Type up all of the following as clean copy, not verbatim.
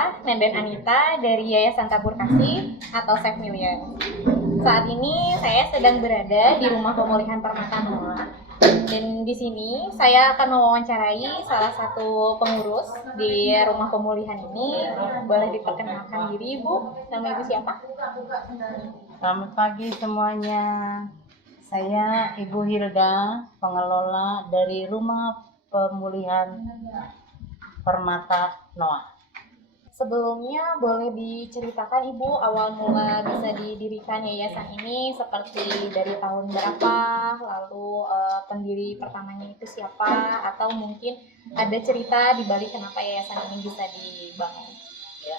saya, Nenden Anita dari Yayasan Tabur Kasih atau Save Million. Saat ini saya sedang berada di Rumah Pemulihan Permata Noah. Dan di sini saya akan mewawancarai salah satu pengurus di rumah pemulihan ini. Boleh diperkenalkan diri, Ibu? Nama Ibu siapa? Selamat pagi semuanya. Saya Ibu Hilda, pengelola dari Rumah Pemulihan Permata Noah. Sebelumnya boleh diceritakan Ibu awal mula bisa didirikan yayasan ini seperti dari tahun berapa, lalu pendiri pertamanya itu siapa, atau mungkin ada cerita di balik kenapa yayasan ini bisa dibangun. Ya.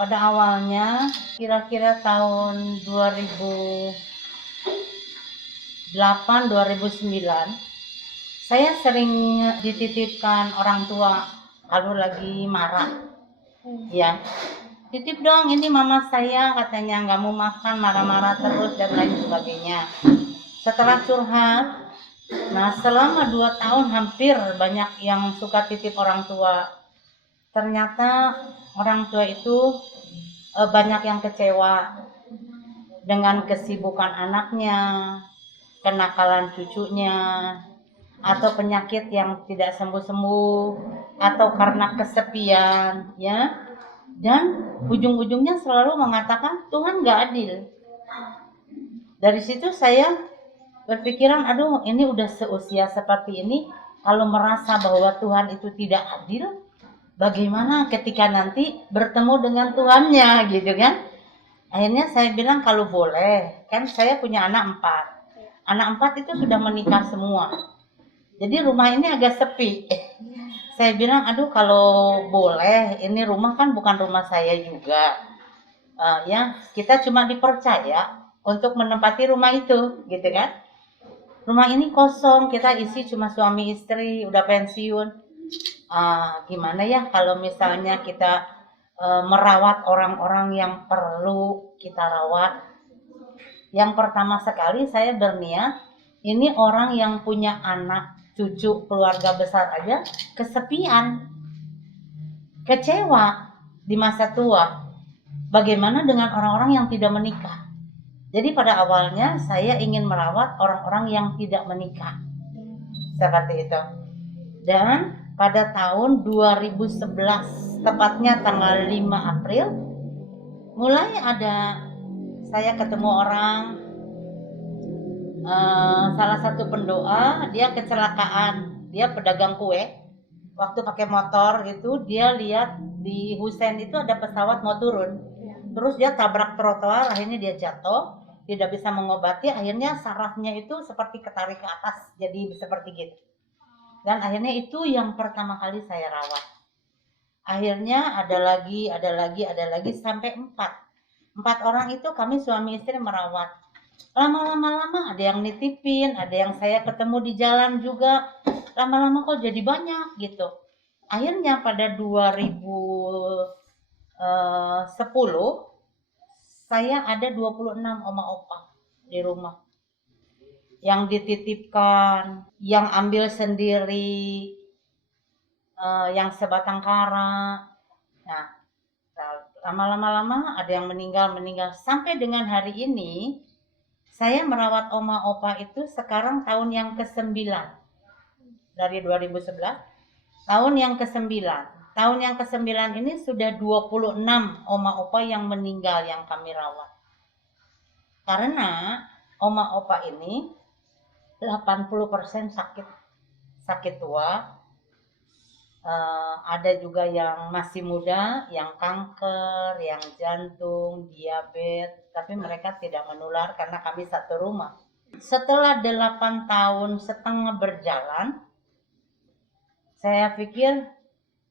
Pada awalnya kira-kira tahun 2008-2009 saya sering dititipkan orang tua kalau lagi marah. Ya, titip dong, ini mama saya katanya nggak mau makan, marah-marah terus dan lain sebagainya. Setelah curhat, nah selama 2 tahun hampir banyak yang suka titip orang tua. Ternyata orang tua itu banyak yang kecewa dengan kesibukan anaknya, kenakalan cucunya, atau penyakit yang tidak sembuh-sembuh, atau karena kesepian, ya. Dan ujung-ujungnya selalu mengatakan Tuhan nggak adil. Dari situ saya berpikiran, aduh ini udah seusia seperti ini, kalau merasa bahwa Tuhan itu tidak adil, bagaimana ketika nanti bertemu dengan Tuhannya gitu kan. Akhirnya saya bilang kalau boleh, kan saya punya anak 4. Anak 4 itu sudah menikah semua. Jadi rumah ini agak sepi. Saya bilang, aduh kalau boleh, ini rumah kan bukan rumah saya juga. Ya, kita cuma dipercaya untuk menempati rumah itu, gitu kan. Rumah ini kosong, kita isi cuma suami istri, udah pensiun. Gimana ya kalau misalnya kita merawat orang-orang yang perlu kita rawat. Yang pertama sekali saya berniat, ini orang yang punya anak, cucu, keluarga besar aja kesepian, kecewa di masa tua. Bagaimana dengan orang-orang yang tidak menikah? Jadi pada awalnya saya ingin merawat orang-orang yang tidak menikah. Seperti itu. Dan pada tahun 2011, tepatnya tanggal 5 April, mulai ada saya ketemu orang, salah satu pendoa, dia kecelakaan, dia pedagang kue, waktu pakai motor itu dia lihat di Husein itu ada pesawat mau turun, terus dia tabrak trotoar, akhirnya dia jatuh, tidak bisa mengobati, akhirnya sarafnya itu seperti ketarik ke atas, jadi seperti gitu. Dan akhirnya itu yang pertama kali saya rawat. Akhirnya ada lagi sampai 4 orang itu kami suami istri merawat. Lama-lama ada yang nitipin, ada yang saya ketemu di jalan juga. Lama-lama kok jadi banyak gitu. Akhirnya pada 2010 saya ada 26 oma opa di rumah. Yang dititipkan, yang ambil sendiri, yang sebatang kara. Nah, lama-lama ada yang meninggal sampai dengan hari ini. Saya merawat oma opa itu sekarang tahun yang ke-9 dari 2011, tahun yang ke-9. Tahun yang ke-9 ini sudah 26 oma opa yang meninggal yang kami rawat. Karena oma opa ini 80% sakit tua. Ada juga yang masih muda, yang kanker, yang jantung, diabetes, tapi mereka tidak menular karena kami satu rumah. Setelah 8 tahun setengah berjalan, saya pikir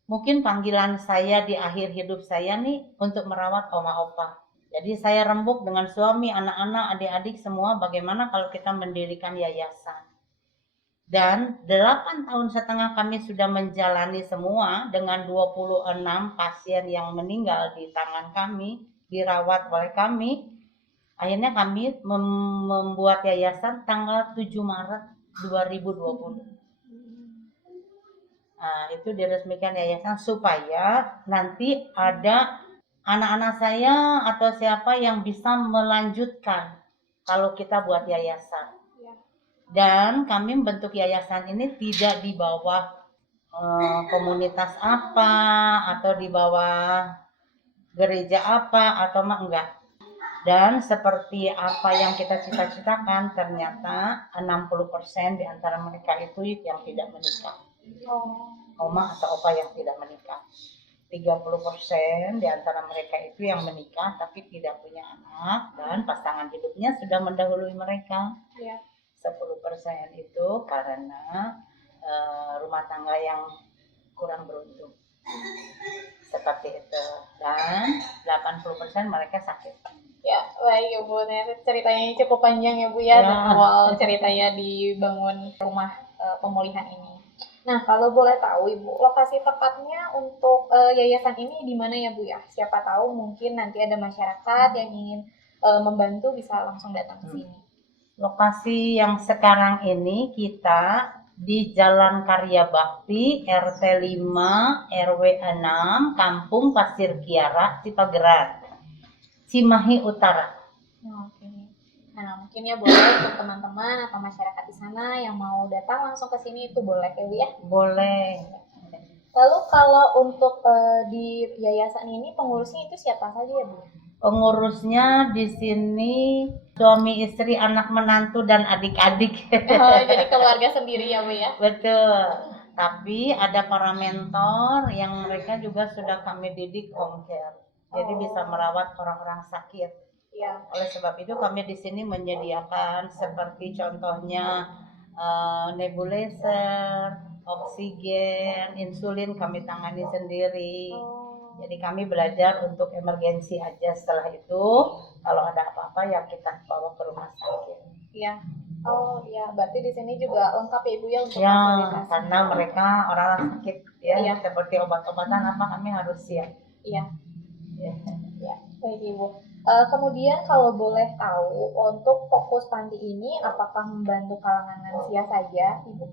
mungkin panggilan saya di akhir hidup saya nih untuk merawat oma opa. Jadi saya rembuk dengan suami, anak-anak, adik-adik semua, bagaimana kalau kita mendirikan yayasan. Dan 8 tahun setengah kami sudah menjalani semua dengan 26 pasien yang meninggal di tangan kami, dirawat oleh kami. Akhirnya kami membuat yayasan tanggal 7 Maret 2020. Itu diresmikan yayasan supaya nanti ada anak-anak saya atau siapa yang bisa melanjutkan kalau kita buat yayasan. Ya. Dan kami membentuk yayasan ini tidak di bawah komunitas apa atau di bawah gereja apa atau enggak. Dan seperti apa yang kita cita-citakan, ternyata 60% di antara mereka itu yang tidak menikah. Oma atau opa yang tidak menikah. 30% di antara mereka itu yang menikah tapi tidak punya anak dan pasangan hidupnya sudah mendahului mereka. Ya. 10% itu karena rumah tangga yang kurang beruntung. Seperti itu. Dan 80% mereka sakit. Ya, baik ya Bu. Ceritanya cukup panjang ya Bu ya, dari awal ceritanya dibangun rumah pemulihan ini. Nah, kalau boleh tahu Ibu, lokasi tepatnya untuk yayasan ini di mana ya Bu ya? Siapa tahu mungkin nanti ada masyarakat yang ingin membantu bisa langsung datang ke sini. Lokasi yang sekarang ini kita di Jalan Karya Bakti, RT 5, RW 6, Kampung Pasir Kiara, Cipageran, Cimahi Utara. Oke. Nah, mungkin ya boleh untuk teman-teman atau masyarakat di sana yang mau datang langsung ke sini itu boleh ya Bu ya? Boleh. Lalu kalau untuk di yayasan ini pengurusnya itu siapa saja ya Bu? Pengurusnya di sini suami istri, anak menantu dan adik-adik. Jadi keluarga sendiri ya Bu ya? Betul. Tapi ada para mentor yang mereka juga sudah kami didik home care. Jadi bisa merawat orang-orang sakit. Ya. Oleh sebab itu kami di sini menyediakan seperti contohnya nebulizer, oksigen, insulin kami tangani sendiri. Jadi kami belajar untuk emergensi aja. Setelah itu kalau ada apa-apa ya kita bawa ke rumah sakit. Iya. Oh iya, berarti di sini juga lengkap ya Ibu ya untuk Ya, fasilitas. karena mereka orang sakit ya, Iya. seperti obat-obatan apa kami harus siap. Iya. Ya. Ya, baik Ibu. Kemudian kalau boleh tahu untuk fokus panti ini apakah membantu kalangan lansia saja Ibu?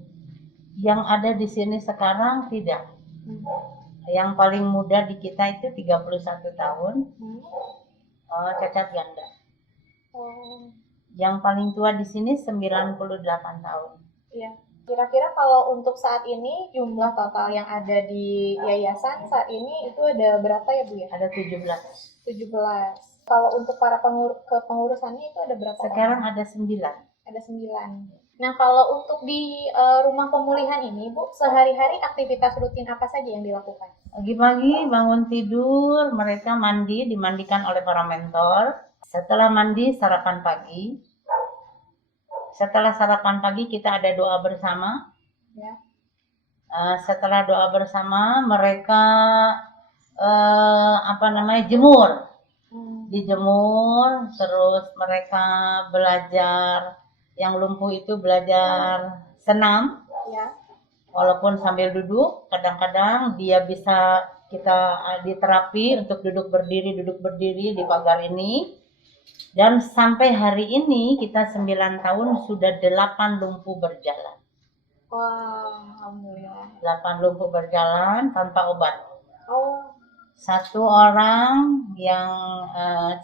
Yang ada di sini sekarang tidak. Yang paling muda di kita itu 31 tahun, cacat ganda. Yang paling tua di sini 98 tahun. Iya. Kira-kira kalau untuk saat ini jumlah total yang ada di yayasan saat ini itu ada berapa ya Bu ya? Ada 17. 17. Kalau untuk para kepengurusannya itu ada berapa? Sekarang ada 9. Ada 9. Nah, kalau untuk di rumah pemulihan ini, Bu, sehari-hari aktivitas rutin apa saja yang dilakukan? Pagi-pagi bangun tidur, mereka mandi, dimandikan oleh para mentor. Setelah mandi, sarapan pagi. Setelah sarapan pagi, kita ada doa bersama. Ya. Setelah doa bersama, mereka jemur. Dijemur, terus mereka belajar. Yang lumpuh itu belajar senam, Ya. Walaupun sambil duduk, kadang-kadang dia bisa kita diterapi untuk duduk berdiri di pagar ini. Dan sampai hari ini kita 9 tahun sudah 8 lumpuh berjalan. Wah, alhamdulillah. 8 lumpuh berjalan tanpa obat. Oh. 1 orang yang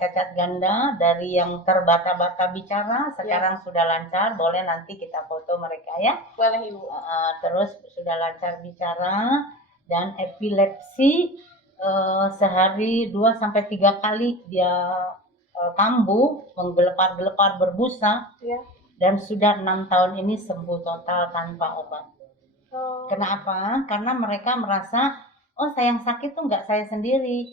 cacat ganda dari yang terbata-bata bicara sekarang sudah lancar, boleh nanti kita foto mereka ya. Boleh Ibu. Terus sudah lancar bicara dan epilepsi sehari 2-3 kali dia kambuh, menggelepar-gelepar berbusa. Ya. Dan sudah 6 tahun ini sembuh total tanpa obat. Oh. Kenapa? Karena mereka merasa saya yang sakit tuh nggak saya sendiri.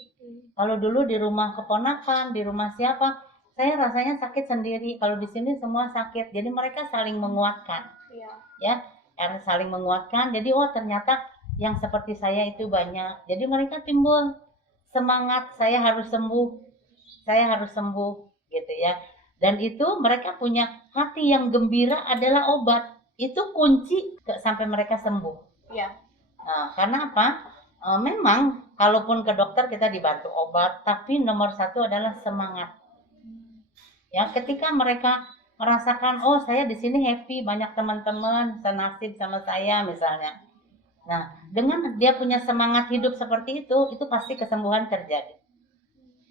Kalau dulu di rumah keponakan, di rumah siapa, saya rasanya sakit sendiri. Kalau di sini semua sakit. Jadi mereka saling menguatkan. Iya. Ya, karena saling menguatkan. Jadi ternyata yang seperti saya itu banyak. Jadi mereka timbul semangat, saya harus sembuh. Saya harus sembuh gitu ya. Dan itu mereka punya hati yang gembira adalah obat. Itu kunci sampai mereka sembuh. Iya. Nah, karena apa? Memang kalaupun ke dokter kita dibantu obat, tapi nomor 1 adalah semangat. Ya, ketika mereka merasakan saya di sini happy, banyak teman-teman senasib sama saya misalnya. Nah, dengan dia punya semangat hidup seperti itu pasti kesembuhan terjadi.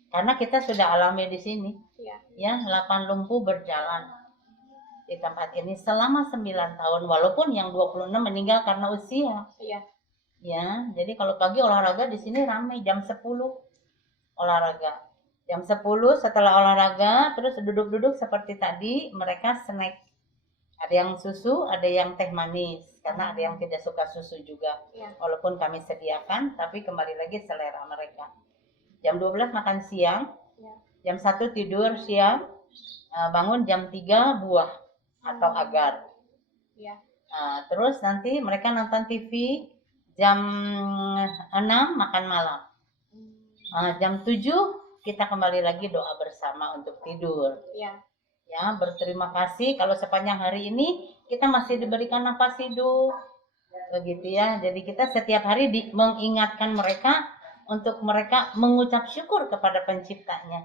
Karena kita sudah alami di sini, ya 8 lumpuh berjalan di tempat ini selama 9 tahun, walaupun yang 26 meninggal karena usia. Ya, jadi kalau pagi olahraga di sini ramai jam 10 olahraga. Jam 10 setelah olahraga terus duduk-duduk seperti tadi, mereka snack. Ada yang susu, ada yang teh manis karena ada yang tidak suka susu juga. Walaupun kami sediakan, tapi kembali lagi selera mereka. Jam 12 makan siang. Jam 1 tidur siang. Bangun jam 3 buah atau agar. Terus nanti mereka nonton TV jam 6 makan malam. Jam 7 kita kembali lagi doa bersama untuk tidur. Ya, berterima kasih kalau sepanjang hari ini kita masih diberikan nafas hidup. Begitu ya. Jadi kita setiap hari mengingatkan mereka untuk mereka mengucap syukur kepada penciptanya.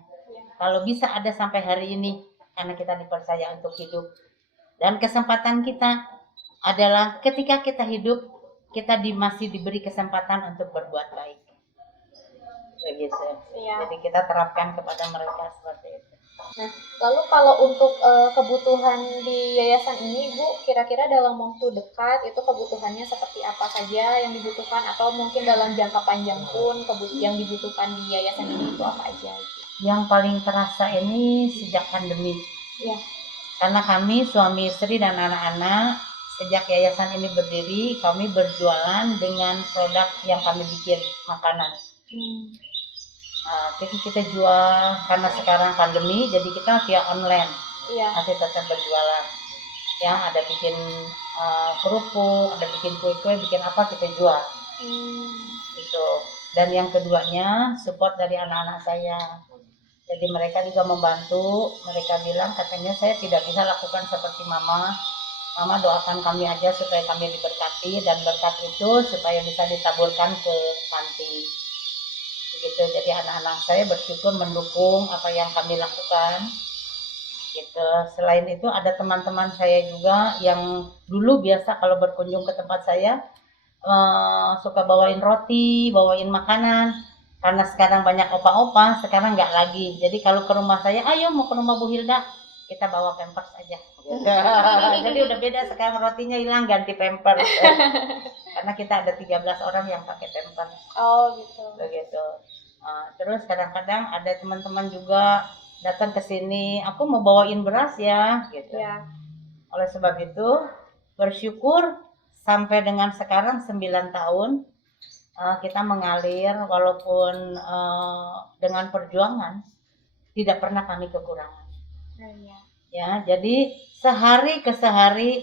Kalau bisa ada sampai hari ini karena kita dipercaya untuk hidup. Dan kesempatan kita adalah ketika kita hidup, kita masih diberi kesempatan untuk berbuat baik. Begitu. Jadi kita terapkan kepada mereka seperti itu. Nah, lalu kalau untuk kebutuhan di yayasan ini, Bu, kira-kira dalam waktu dekat itu kebutuhannya seperti apa saja yang dibutuhkan, atau mungkin dalam jangka panjang pun yang dibutuhkan di yayasan ini itu apa aja? Yang paling terasa ini sejak pandemi. Karena kami suami istri dan anak-anak sejak yayasan ini berdiri, kami berjualan dengan produk yang kami bikin, makanan. Jadi kita jual karena sekarang pandemi, jadi kita via online masih tetap berjualan. Yang ada bikin kerupuk, ada bikin kue-kue, bikin apa kita jual. Itu. Dan yang keduanya support dari anak-anak saya. Jadi mereka juga membantu. Mereka bilang katanya saya tidak bisa lakukan seperti mama. Mama doakan kami aja supaya kami diberkati, dan berkat itu supaya bisa ditaburkan ke panti. Gitu. Jadi anak-anak saya bersyukur mendukung apa yang kami lakukan. Gitu. Selain itu ada teman-teman saya juga yang dulu biasa kalau berkunjung ke tempat saya suka bawain roti, bawain makanan. Karena sekarang banyak opa-opa, sekarang nggak lagi. Jadi kalau ke rumah saya, ayo mau ke rumah Bu Hilda, kita bawa pampers aja. Gitu. Jadi udah beda sekarang, rotinya hilang ganti pampers. Karena kita ada 13 orang yang pakai pampers. Gitu. Begitu. Terus kadang-kadang ada teman-teman juga datang ke sini, aku mau bawain beras ya, gitu. Oleh sebab itu bersyukur sampai dengan sekarang 9 tahun kita mengalir, walaupun dengan perjuangan tidak pernah kami kekurangan. Ya, jadi sehari ke sehari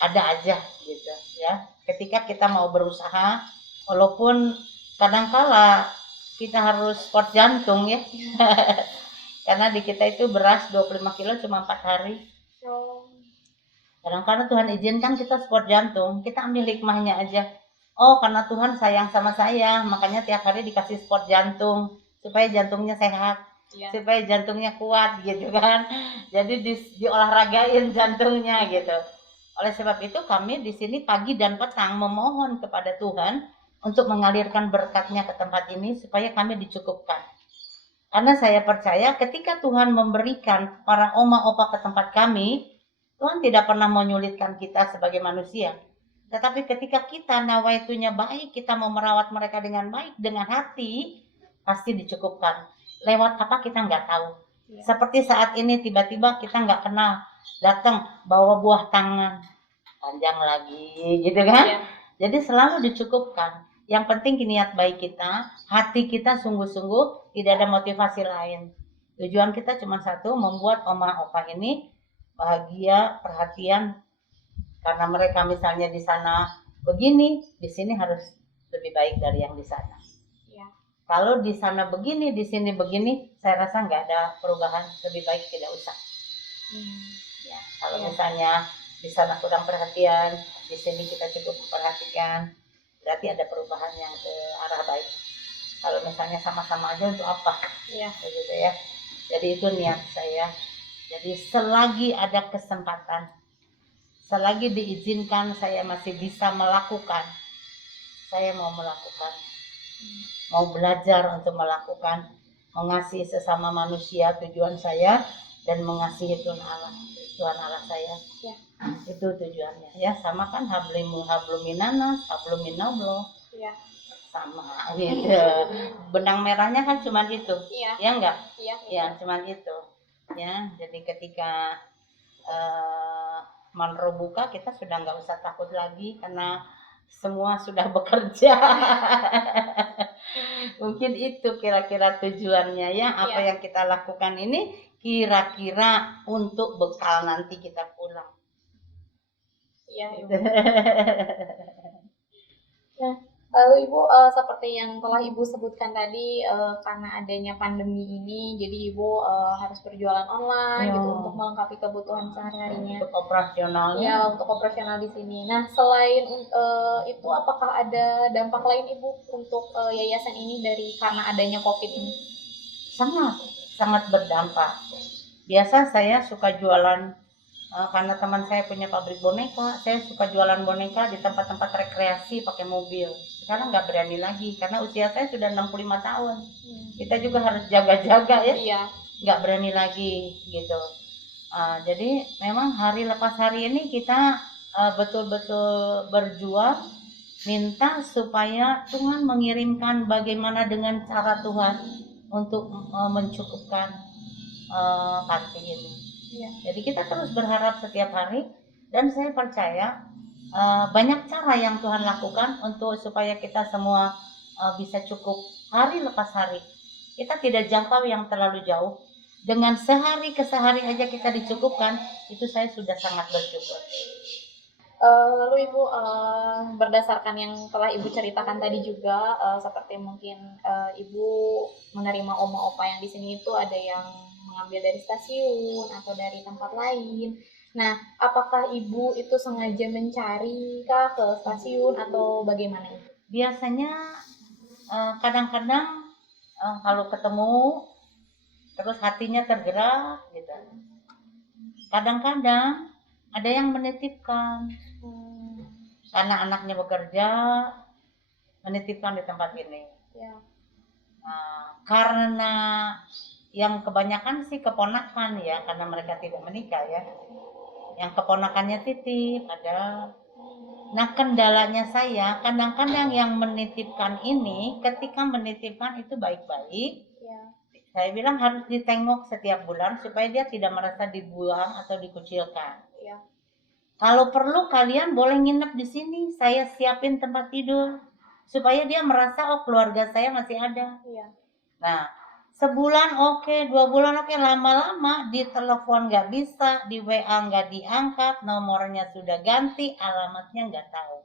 ada aja gitu ya. Ketika kita mau berusaha, walaupun kadangkala kita harus sport jantung ya. Karena di kita itu beras 25 kilo cuma 4 hari. Kadang-kadang Tuhan izinkan kita sport jantung, kita ambil hikmahnya aja. Oh, karena Tuhan sayang sama saya, makanya tiap hari dikasih sport jantung supaya jantungnya sehat, supaya jantungnya kuat gitu kan. Jadi diolahragain jantungnya gitu. Oleh sebab itu kami di sini pagi dan petang memohon kepada Tuhan untuk mengalirkan berkatnya ke tempat ini supaya kami dicukupkan. Karena saya percaya ketika Tuhan memberikan para oma-opa ke tempat kami, Tuhan tidak pernah menyulitkan kita sebagai manusia. Tetapi ketika kita nawaitunya baik, kita mau merawat mereka dengan baik, dengan hati, pasti dicukupkan. Lewat apa kita nggak tahu. Seperti saat ini tiba-tiba kita nggak kenal, datang bawa buah tangan, panjang lagi gitu kan. Jadi selalu dicukupkan. Yang penting niat baik kita, hati kita sungguh-sungguh, tidak ada motivasi lain. Tujuan kita cuma satu, membuat oma-opa ini bahagia, perhatian. Karena mereka misalnya di sana begini, di sini harus lebih baik dari yang di sana. Kalau di sana begini, di sini begini, saya rasa nggak ada perubahan, lebih baik tidak usah. Ya, kalau misalnya di sana kurang perhatian, di sini kita cukup memperhatikan, berarti ada perubahan yang ke arah baik. Kalau misalnya sama-sama aja untuk apa? Begitu ya. Jadi itu niat saya. Jadi selagi ada kesempatan, selagi diizinkan saya masih bisa melakukan, saya mau melakukan, mau belajar untuk melakukan, mengasihi sesama manusia tujuan saya, dan mengasihi Tuhan Allah saya. Ya. Itu tujuannya ya, sama kan habluminanas, habluminallah. Iya. Sama gitu. Benang merahnya kan cuma itu. Iya. Ya enggak? Iya. Ya, cuma itu. Ya, jadi ketika manro buka, kita sudah nggak usah takut lagi karena semua sudah bekerja. Mungkin itu kira-kira tujuannya ya, apa yang kita lakukan ini kira-kira untuk bekal nanti kita pulang. Iya, Ibu. Nah, lalu Ibu seperti yang telah Ibu sebutkan tadi, karena adanya pandemi ini, jadi Ibu harus berjualan online gitu untuk melengkapi kebutuhan sehari-harinya. Untuk operasionalnya. Ya, untuk operasional di sini. Nah, selain itu, apakah ada dampak lain Ibu untuk yayasan ini karena adanya COVID ini? Sangat berdampak. Biasa saya suka jualan karena teman saya punya pabrik boneka, saya suka jualan boneka di tempat-tempat rekreasi pakai mobil. Sekarang nggak berani lagi karena usia saya sudah 65 tahun. Kita juga harus jaga-jaga ya. Iya. Nggak berani lagi gitu. Jadi memang hari lepas hari ini kita betul-betul berjuang, minta supaya Tuhan mengirimkan bagaimana dengan cara Tuhan untuk mencukupkan panti ini. Ya. Jadi kita terus berharap setiap hari, dan saya percaya banyak cara yang Tuhan lakukan untuk supaya kita semua bisa cukup hari lepas hari. Kita tidak jangkau yang terlalu jauh. Dengan sehari ke sehari aja kita dicukupkan, itu saya sudah sangat bersyukur. Lalu Ibu, berdasarkan yang telah Ibu ceritakan tadi juga, seperti mungkin Ibu menerima oma-opa yang di sini itu ada yang mengambil dari stasiun atau dari tempat lain. Nah, apakah Ibu itu sengaja mencari kah ke stasiun atau bagaimana Ibu? Biasanya kadang-kadang kalau ketemu terus hatinya tergerak gitu. Kadang-kadang ada yang menitipkan karena anaknya bekerja, menitipkan di tempat ini. Ya. Karena yang kebanyakan sih keponakan ya, karena mereka tidak menikah ya. Yang keponakannya titip ada. Nah, kendalanya saya kadang-kadang yang menitipkan ini, ketika menitipkan itu baik-baik. Ya. Saya bilang harus ditengok setiap bulan supaya dia tidak merasa dibuang atau dikucilkan. Ya. Kalau perlu kalian boleh nginep di sini, saya siapin tempat tidur supaya dia merasa oh keluarga saya masih ada. Ya. Nah, sebulan oke, 2 bulan oke, lama-lama di telepon nggak bisa, di WA nggak diangkat, nomornya sudah ganti, alamatnya nggak tahu.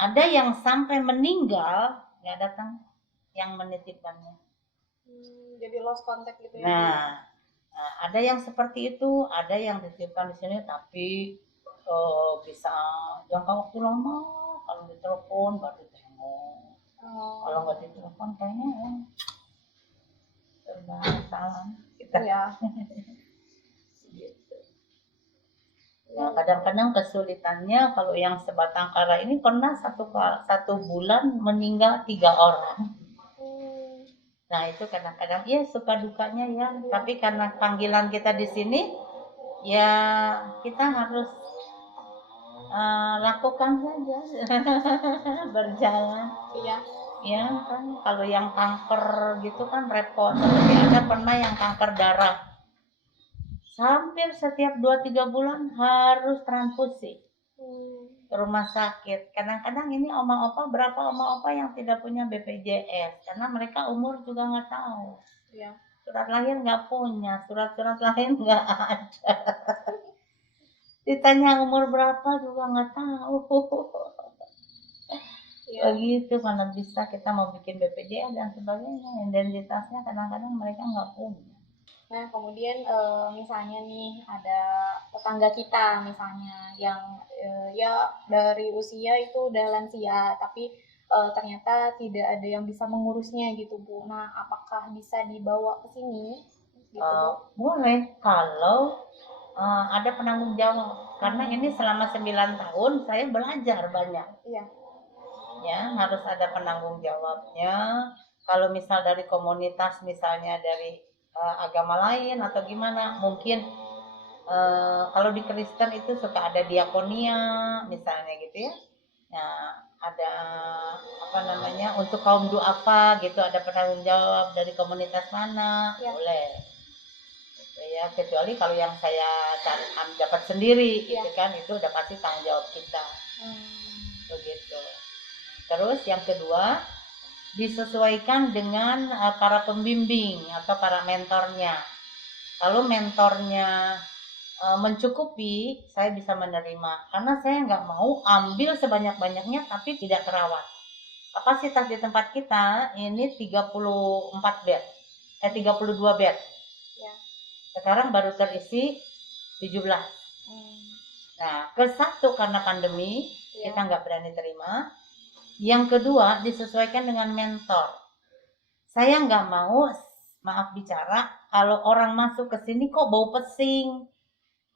Ada yang sampai meninggal nggak datang, yang menitipkannya. Jadi lost contact gitu ya? Nah, ada yang seperti itu, ada yang dititipkan di sini tapi bisa jangka waktu lama. Kalau ditelepon baru ditengok. Kalau nggak ditelepon kayaknya salah kita. Ya. Gitu. Nah, kadang-kadang kesulitannya kalau yang sebatang kara ini pernah satu bulan meninggal 3 orang. Nah, itu kadang-kadang ya suka dukanya ya. Tapi karena panggilan kita di sini, ya kita harus lakukan saja, berjalan. Iya. Ya kan, kalau yang kanker gitu kan repot. Seperti ada pernah yang kanker darah. Hampir setiap 2-3 bulan harus transfusi ke rumah sakit. Kadang-kadang ini berapa oma-opa yang tidak punya BPJS karena mereka umur juga nggak tahu. Ya. Surat lahir nggak punya, surat-surat lain nggak ada. Ditanya umur berapa juga nggak tahu. Ya. Begitu, mana bisa kita mau bikin BPJS dan sebagainya, identitasnya kadang-kadang mereka nggak punya. Nah, kemudian misalnya nih ada tetangga kita misalnya yang ya dari usia itu udah lansia, tapi ternyata tidak ada yang bisa mengurusnya gitu Bu. Nah, apakah bisa dibawa ke sini? Gitu, boleh kalau ada penanggung jawab. Karena ini selama 9 tahun saya belajar banyak. Iya. ya harus ada penanggung jawabnya. Kalau misal dari komunitas, misalnya dari agama lain atau gimana, mungkin kalau di Kristen itu suka ada diakonia misalnya gitu ya. Nah, ada apa namanya, untuk kaum duafa gitu, ada penanggung jawab dari komunitas mana, Ya. boleh. Gitu ya, kecuali kalau yang saya dapat sendiri gitu kan, itu udah pasti tanggung jawab kita. Begitu. Terus yang kedua, disesuaikan dengan para pembimbing atau para mentornya. Kalau mentornya mencukupi, saya bisa menerima, karena saya nggak mau ambil sebanyak-banyaknya tapi tidak terawat. Kapasitas di tempat kita ini 34 bed, 32 bed. Ya. Sekarang baru terisi 17. Nah, ke-1 karena pandemi, kita nggak berani terima. Yang kedua, disesuaikan dengan mentor. Saya nggak mau, maaf bicara, kalau orang masuk ke sini kok bau pesing,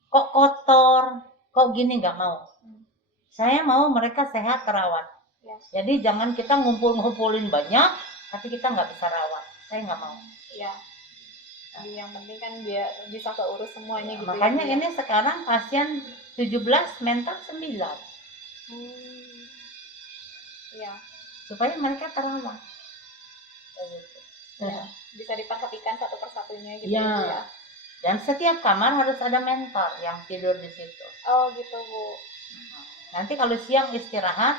kok kotor, kok gini, nggak mau. Saya mau mereka sehat, terawat. Jadi jangan kita ngumpulin banyak, tapi kita nggak bisa rawat. Saya nggak mau. Iya. Jadi yang penting kan dia bisa keurus semuanya gitu. Makanya ya, ini sekarang pasien 17, mentor 9. Iya. Supaya mereka terawat. Ya. Bisa diperhatikan satu persatunya gitu ya. ya. Dan setiap kamar harus ada mentor yang tidur di situ. Oh gitu Bu. Nanti kalau siang istirahat,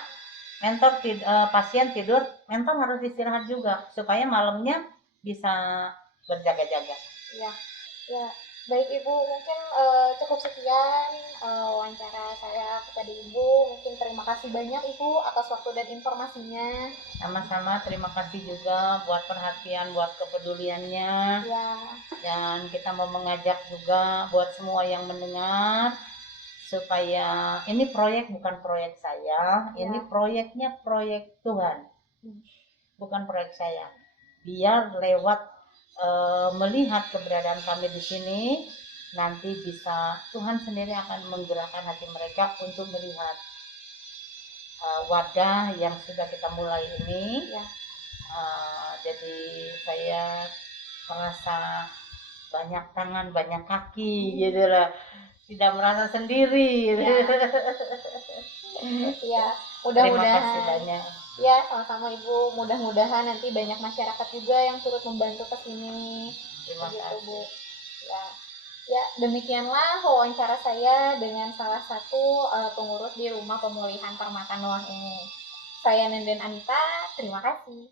pasien tidur, mentor harus istirahat juga supaya malamnya bisa berjaga-jaga. Ya, ya. Baik Ibu, mungkin cukup sekian wawancara saya kepada Ibu. Mungkin terima kasih banyak Ibu atas waktu dan informasinya. Sama-sama, terima kasih juga buat perhatian, buat kepeduliannya. Ya. Dan kita mau mengajak juga buat semua yang mendengar, supaya ini proyek bukan proyek saya, ini proyeknya proyek Tuhan, bukan proyek saya. Biar lewat melihat keberadaan kami di sini, nanti bisa Tuhan sendiri akan menggerakkan hati mereka untuk melihat wadah yang sudah kita mulai ini. Jadi saya merasa banyak tangan, banyak kaki gitu lah, tidak merasa sendiri. Ya, mudah-mudahan. Terima kasih banyak. Ya, sama-sama Ibu. Mudah-mudahan nanti banyak masyarakat juga yang turut membantu ke sini. Terima kasih. Bu. Ya, demikianlah wawancara saya dengan salah satu pengurus di Rumah Pemulihan Permata Noah ini. Saya Nenden Anita, terima kasih.